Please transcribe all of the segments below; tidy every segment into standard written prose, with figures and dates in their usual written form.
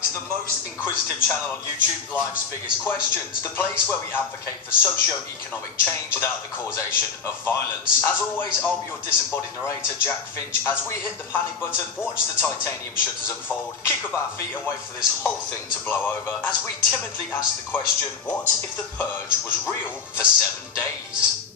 back to the most inquisitive channel on YouTube, Life's Biggest Questions, the place where we advocate for socio-economic change without the causation of violence. As always, I'll be your disembodied narrator, Jack Finch, as we hit the panic button, watch the titanium shutters unfold, kick up our feet and wait for this whole thing to blow over, as we timidly ask the question, what if the Purge was real for 7 days?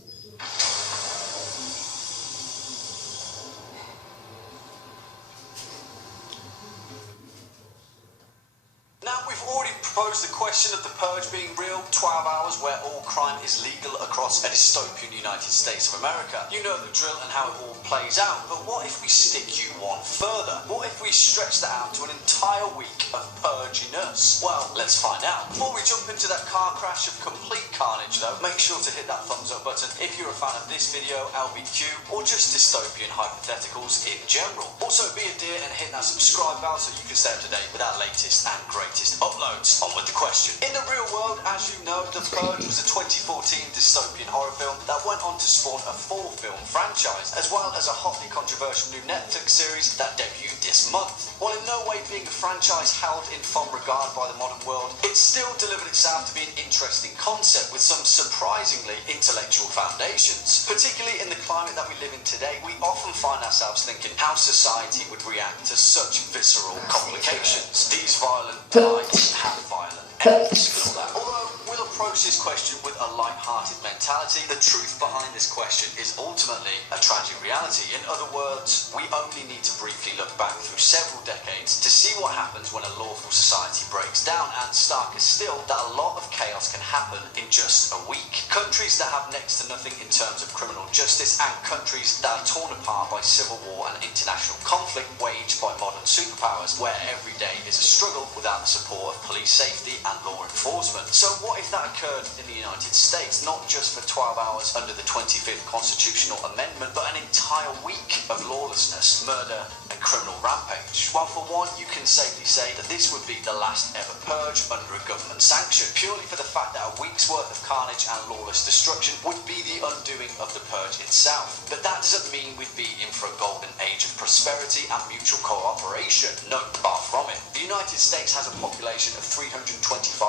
Now, we've already proposed the question of the Purge being real, 12 hours where all crime is legal across a dystopian United States of America. You know the drill and how it all plays out, but what if we stick you one further? What if we stretch that out to an entire week of purginess? Well, let's find out. Before we jump into that car crash of complete carnage though, make sure to hit that thumbs up button if you're a fan of this video, LBQ, or just dystopian hypotheticals in general. Also, be a dear and hit that subscribe bell so you can stay up to date with our latest and greatest uploads. On with the question. In the real world, as you know, The Purge was a 2014 dystopian horror film that went on to spawn a 4-film franchise, as well as a hotly controversial new Netflix series that debuted this month. While in no way being a franchise held in fond regard by the modern world, it still delivered itself to be an interesting concept with some surprisingly intellectual foundations. Particularly in the climate that we live in today, we often find ourselves thinking how society would react to such visceral complications. These violent delights have violent ends and all that. Although we'll approach this question with a light-hearted mentality, the truth behind this question is ultimately a tragic reality. In other words, we only need to briefly look back through several decades to see what happens when a lawful society breaks down, and starker still, that a lot of chaos can happen in just a week. Countries that have next to nothing in terms of criminal justice, and countries that are torn apart by civil war and international conflict waged by modern superpowers, where every day is a struggle without the support of police safety and law enforcement. So what if that occurred in the United States, not just for 12 hours under the 25th constitutional amendment, but an entire week of lawlessness, murder and criminal rampage? Well, for one, you can safely say that this would be the last ever purge under a government sanction, purely for the fact that a week's worth of carnage and lawless destruction would be the undoing of the purge itself. But that doesn't mean we'd be in for a golden age of prosperity and mutual cooperation. No, far from it. The United States has a population of 325.7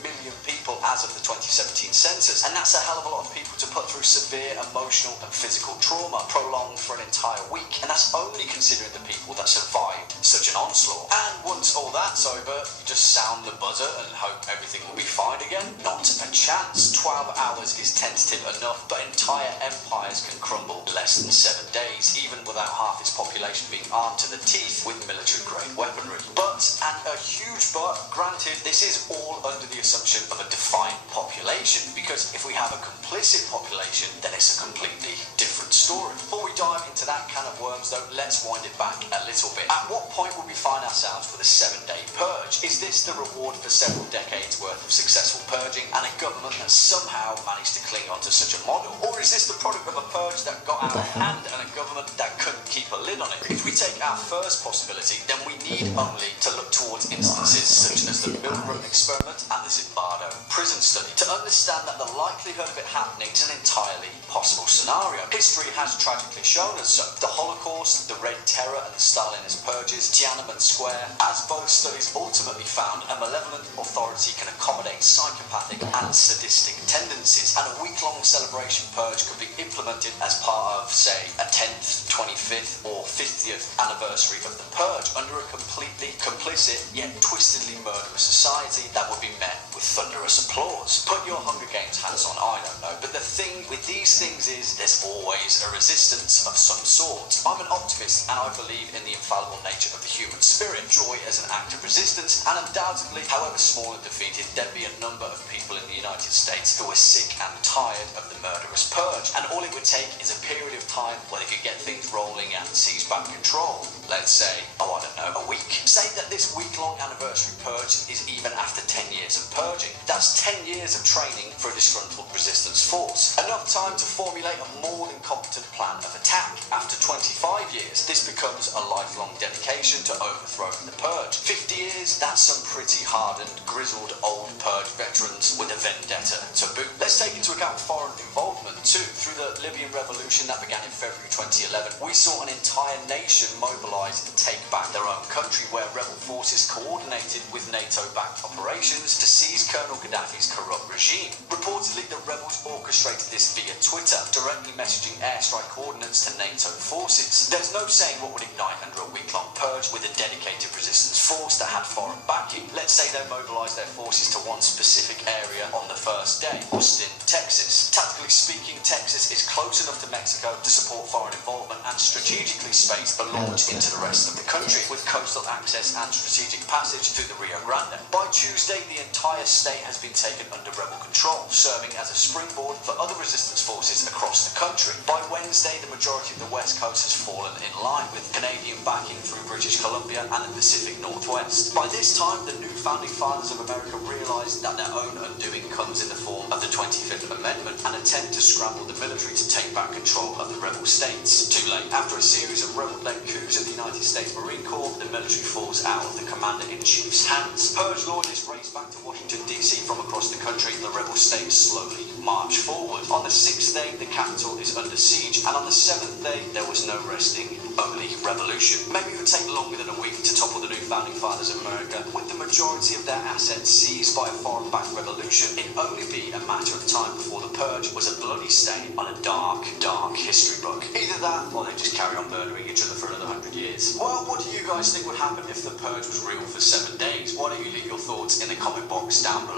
million people as of the 2017 census, and that's a hell of a lot of people to put through severe emotional and physical trauma prolonged for an entire week, and that's only considering the people that survived such an onslaught. And once all that's over, you just sound the buzzer and hope everything will be fine again? Not a chance. 12 hours is tentative enough, but entire empires can crumble in less than 7 days, even without half its population being armed to the teeth with military-grade weaponry. But, and a huge but, granted, this is all under the assumption of a defined population, because if we have a complicit population, then it's a completely different story. Before we dive into that can of worms though, let's wind it back a little bit. At what point will we find ourselves with a 7-day purge? Is this the reward for several decades worth of successful purging and a government that somehow managed to cling onto such a model? Or is this the product of a purge that got out of hand and a government that couldn't keep a lid on it? If we take our first possibility, then we need only to look towards instances such as the Milgram experiment and the Zimbardo prison study to understand that the likelihood of it happening is an entirely possible scenario. History has tragically shown us so. The Holocaust, the Red Terror and the Stalinist purges, Tiananmen Square, as both studies ultimately found, a malevolent authority can accommodate psychopathic and sadistic tendencies, and a week-long celebration purge could be implemented as part of, say, a 10th, 25th or 50th anniversary of the purge under a completely complicit yet twistedly murderous society that would be met with thunderous applause. Put your Hunger Games hats on, I don't know, but the thing with these things is there's always a resistance of some sort. I'm an optimist and I believe in the infallible nature of the human spirit, joy as an act of resistance, and undoubtedly, however small and defeated, there'd be a number of people in the United States who are sick and tired of the murderous purge, and all it would take is a period of time where they could get things rolling and seize back control. Let's say, oh I don't know, a week. Say that this week-long anniversary purge is even after 10 years of purging. That's 10 years of training for a disgruntled resistance force. Enough time to formulate a more than competent plan of attack. After 25 years, this becomes a lifelong dedication to overthrowing the purge. 50 years, that's some pretty hardened, grizzled old purge veterans with a vendetta to boot. Let's take into account foreign involvement too. Through the Libyan revolution that began in February 2011, we saw an entire nation mobilise mobilise to take back their own country, where rebel forces coordinated with NATO-backed operations to seize Colonel Gaddafi's corrupt regime. Reportedly, the rebels orchestrated this via Twitter, directly messaging airstrike coordinates to NATO forces. There's no saying what would ignite under a week-long purge with a dedicated resistance force that had foreign backing. Let's say they mobilised their forces to one specific area on the first day, Austin, Texas. Tactically speaking, Texas is close enough to Mexico to support foreign involvement and strategically spaced the launch into the rest of the country, with coastal access and strategic passage through the Rio Grande. By Tuesday, the entire state has been taken under rebel control, serving as a springboard for other resistance forces across the country. By Wednesday, the majority of the West Coast has fallen in line, with Canadian backing through British Columbia and the Pacific Northwest. By this time, the new founding fathers of America realised that their own undoing comes in the form of the 25th Amendment, and attempt to scramble the military to take back control of the rebel states. Too late. After a series of rebel-led coups in the United States Marine Corps, the military falls out of the commander-in-chief's hands. Purge loyalists race back to Washington, D.C. from across the country, and the rebel states slowly march forward. On the 6th day, the capital is under siege, and on the 7th day, there was no resting, only revolution. Maybe it would take longer than a week to topple the new founding fathers of America. With the majority of their assets seized by a foreign-backed revolution, it'd only be a matter of time before the purge was a bloody stain on a dark, dark history book. Either that, or they just carry on murdering each other for another 100 years. Well, what do you guys think would happen if the purge was real for 7 days? Why don't you leave your thoughts in the comment box down below?